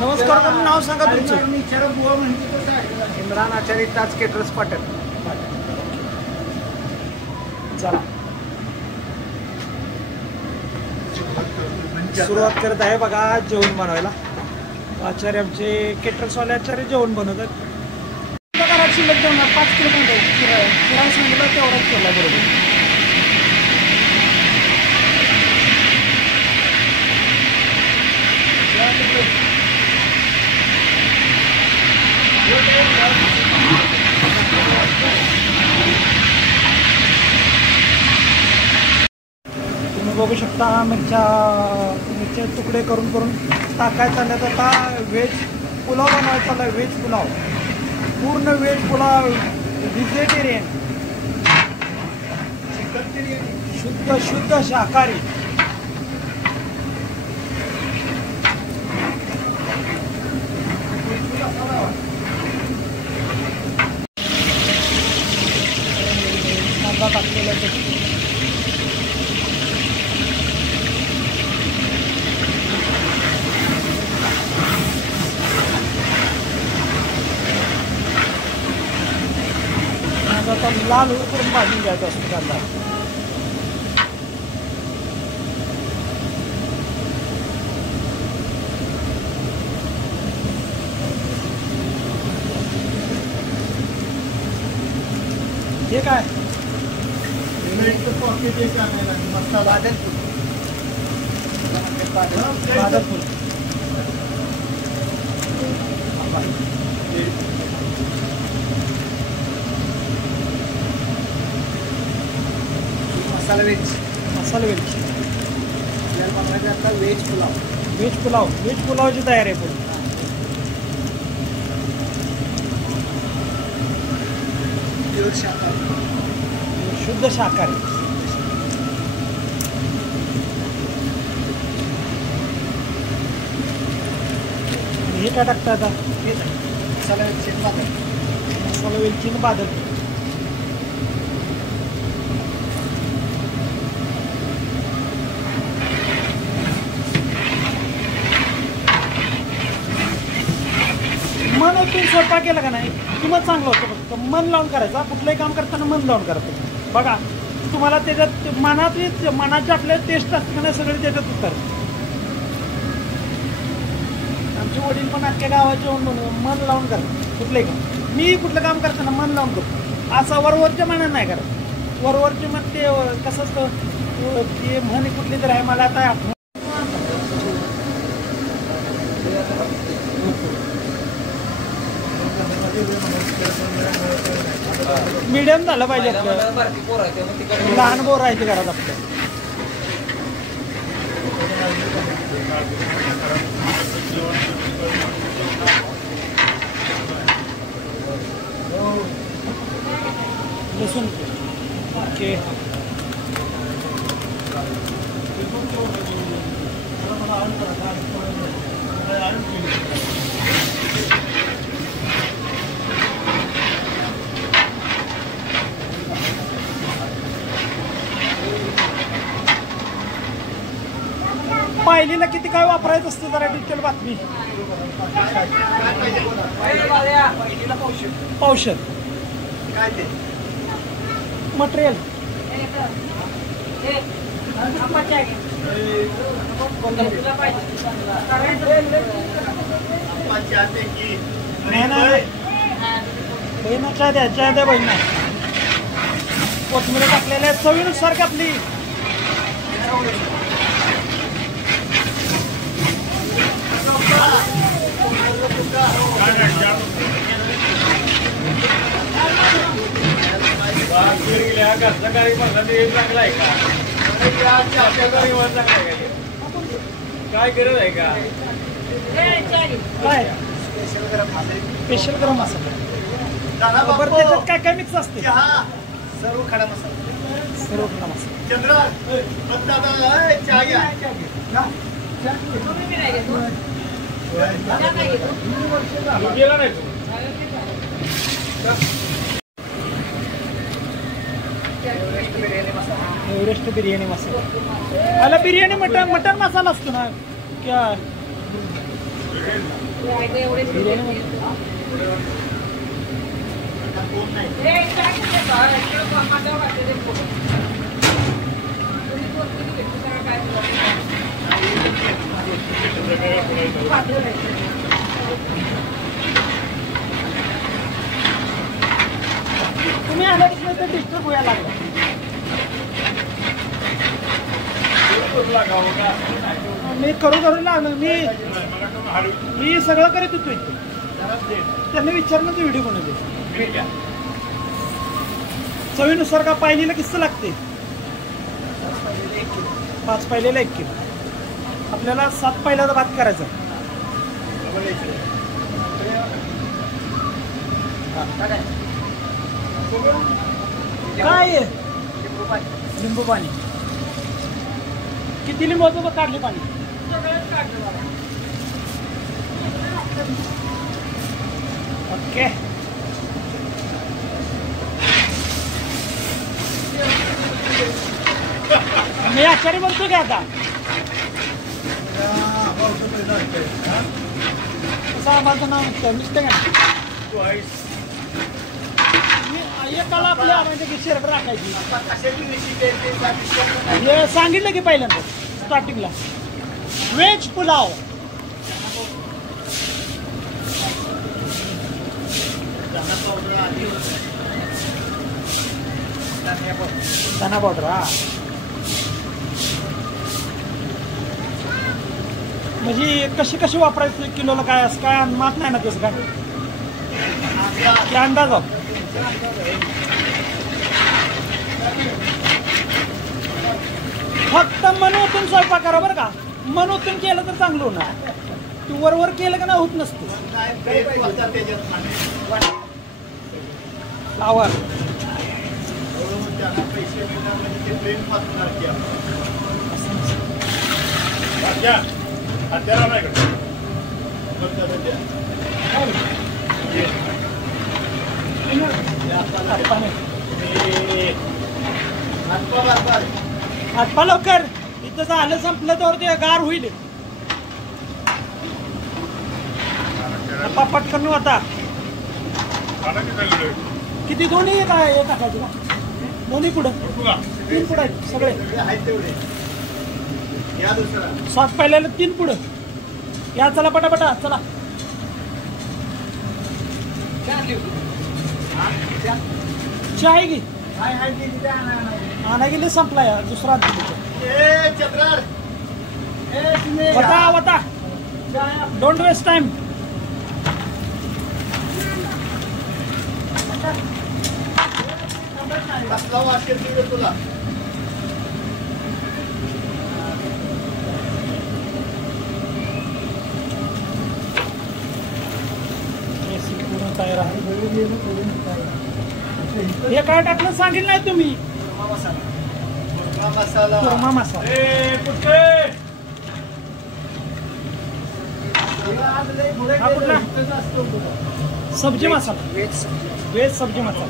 नमस्कार करून नाव सांगा तुमचं. इम्रान आचार्य ताज केटरर्स पाटण. चला सुरुवात करत आहे बघा जेवण बनवायला. आचार्य आमचे केटरर्सवाले आचार्य जेवण बनवतात. शिल्लक देऊन 5 किलो किराया सांगितलं तेवढाच केला बरोबर. तुम्ही बघू शकता मिरच्या तुकडे करून टाकायचा चालल्यात. आता व्हेज पुलाव बनवायचा चालला. व्हेज पुलाव, पूर्ण व्हेज पुलाव, व्हेजिटेरियन, शुद्ध शाकाहारी. कांदा टाकलेला आता लाल करून भाजून घ्यायचा असतो कांदा. हे काय बादलपूर मसाला वेज आपल्याला बनवायचं आता व्हेज पुलावची तयारी आहे पुढे. प्युअर शाकाहारी, शुद्ध शाकाहारी. हे काय टाकतं आता? मसाला वेलची बादल. मन तुम्ही स्वयंपाक केला का नाही की मग चांगलं होतं. फक्त मन लावून करायचं. कुठलंही काम करताना मन लावून करायचं. बघा तुम्हाला त्याच्यात मनाची आपल्या टेस्ट असते का नाही सगळे त्याच्यात उतर. आमचे वडील पण अख्ख्या गावात जेवण बनवून मन लावून करतात कुठलंही काम. मी कुठलं काम करताना मन लावून करतो. असं वरवरच्या मनानं नाही करत. वरवरचे मन ते कसं असतं ते म्हण कुठली तर आहे मला आता आठवण. मीडियम झालं पाहिजे आपलं. लहान बोर आहे ते घरात आपलं. लसूण ओके. पाहिलेला किती काय वापरायचं असतं जरा डिटेल बातमी. पावशर काय ते मटेरियल बहिणा चहा द्या बहिणा. कोथमिरी टाकलेल्या चवीनुसार आपली. काय गरज आहे का? काय स्पेशल गरम मसाला. बरं त्याच्यात काय काय मिक्स असते? सर्व खडा मसाला. चंद्र चहा घ्या. गेला नाही एव्हरेस्ट बिर्याणी मसाला. बिर्याणी मटन मसाला असतो ना क्या तुम्ही आल्यापासून तर डिस्टर्ब व्हायला लागला. मी करू लागलो. मी सगळं करीत होतो इथे. त्यांनी विचारलं तर व्हिडिओ बनवले. चवीनुसार का पाहिलेलं किस्सा लागते. 5 पाहिलेला 1 किलो. आपल्याला 7 पाहिल्याचा भात करायचा. काय लिंबू पाणी किती लिंबू काढले पाणी. ओके. मी आचार्य बनतो की आता. माझं नाव निघतं का एकाला आपल्या म्हणजे की शेरड राखायची. हे सांगितलं की पहिल्यांदा स्टार्टिंगला व्हेज पुलाव. धना पावडर. हा म्हणजे कशी वापरायचं किलोला काय असं काय मात नाही ना तसं काय अंदाज. फक्त मनोतून स्वयंपाक करा बरं का. मनोतून केलं तर चांगलं होणार. तू वर केलं का नाही होत नसतं. फ्लावर हातपा लवकर. इथं झालं संपलं तर ते गार होईल. पटकन आता किती दोन्ही काय टाकायचं का. दोन्ही पुढं 3 पुढं आहेत सगळे. 7 पहिल्याला 3 पुढं. या चला पटापटा चला. चहा आहे की आणा गेली संपला. या दुसरा वता डोंट वेस्ट टाइम. तुला तयार आहे. हे काय टाकलं सांगितलं नाही तुम्ही. कुर्मा मसाला. हा कुठला सब्जी मसाला. व्हेज सब्जी मसाला.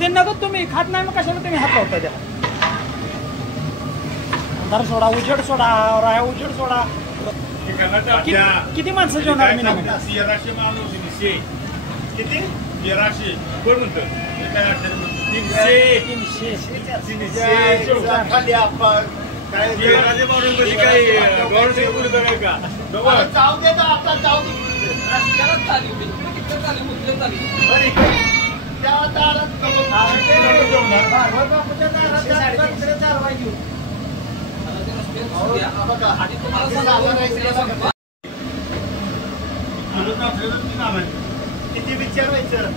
ते नको तुम्ही खात नाही. मग कशाला तुम्ही हात लावता त्याला. अंधार सोडा उजेड सोडा उजेड सोडा. किती माणसं जेवणार. मी नाही 1300 माणूस. किती 1300 कोण म्हणतो. 300 माणूस म्हणजे काय का. जाऊ दे आता जाऊ दे. किती विचारायचं.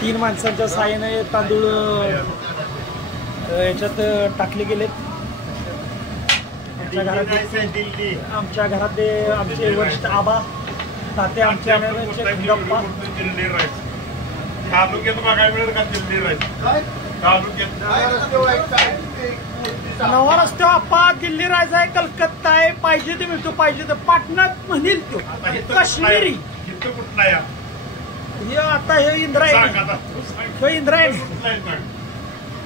3 माणसांच्या साहाय्याने तांदूळ याच्यात टाकले गेलेत. आमच्या घरातले आमचे वरिष्ठ आबा ताते आमच्या तालुक्यात बघायला मिळेल का दिल्ली राईस. नवा रस्त्यावर आप्पा दिल्ली राईस आहे. कलकत्ता आहे. पाहिजे ते मिळतो. पाहिजे तर पाटणात म्हणील तो काश्मीरी. इथं कुठला या हे आता हे इंद्रायणी, ह्यो इंद्रायणी,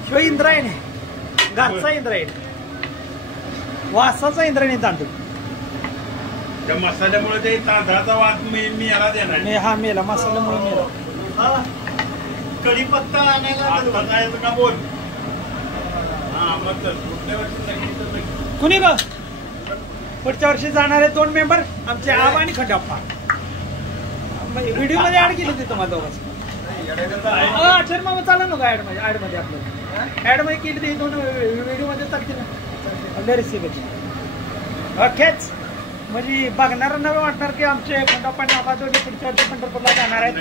ह्यो इंद्रायणी घरचा इंद्रायणी, वासाचा इंद्रायणी तांदूळ. त्या मसाल्यामुळे ते तांदळाचा वास मी याला देणार. हा मेला मसाल्यामुळे मेला. कढीपत्ता आणायला जायचं का बोल. हा मग पुढल्या वर्षी कुणी ग पुढच्या वर्षी जाणारे 2 मेंबर आमचे आबा आणि खंडाप्पा. व्हिडिओ मध्ये ऍड केली होती तुम्हाला दोघांची. अक्षर मामा चालेल ना ऍड मध्ये आपल्याला ऍड मध्ये केली ती 2 व्हिडिओ मध्ये चालते ना रेसिपी. ओकेच म्हणजे बघणाऱ्यांना वाटणार की आमचे खंडाप्पा आणि आबा दोघे पुढच्या वर्षी पंढरपूरला जाणार आहेत.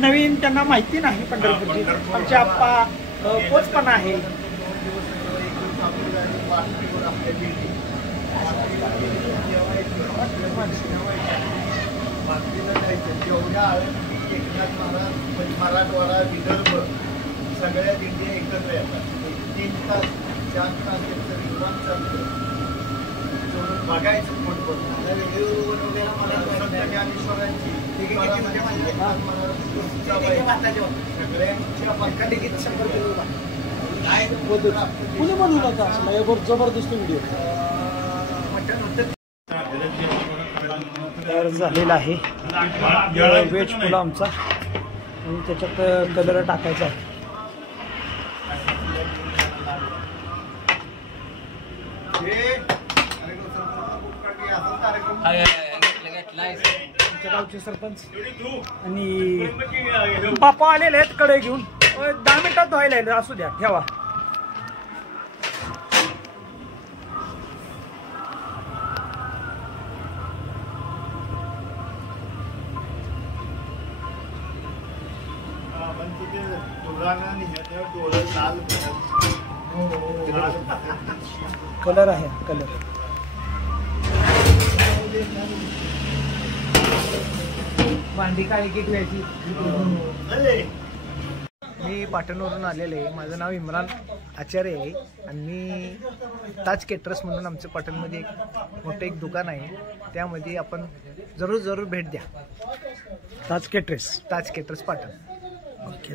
नवीन त्यांना माहिती नाही पंढरपूरची. आमचे आप्पा पोच पण आहे. मराठवाडा विदर्भ सगळ्या दिंड्या एकत्र येतात. 3 तास 4 तास विमान चालतं. बघायचं फोटो कुणी बनवला होता असला जबरदस्त व्हिडिओ तयार झालेला आहे. व्हेज पुलाव आमचा आणि त्याच्यात कलर टाकायचा आहे. आमच्या गावचे सरपंच आणि बापा आलेले आहेत कडे घेऊन. 10 मिनिटात धुवायला असू द्या ठेवा. कलर आहे कलर. भांडी काळी की घ्यायची. मी पाटणवरून आलेले आहे. माझं नाव इम्रान आचार्य आहे आणि मी ताज केटरर्स म्हणून आमचं पाटणमध्ये एक मोठं दुकान आहे. त्यामध्ये आपण जरूर भेट द्या. ताज केटरर्स पाटण. ओके.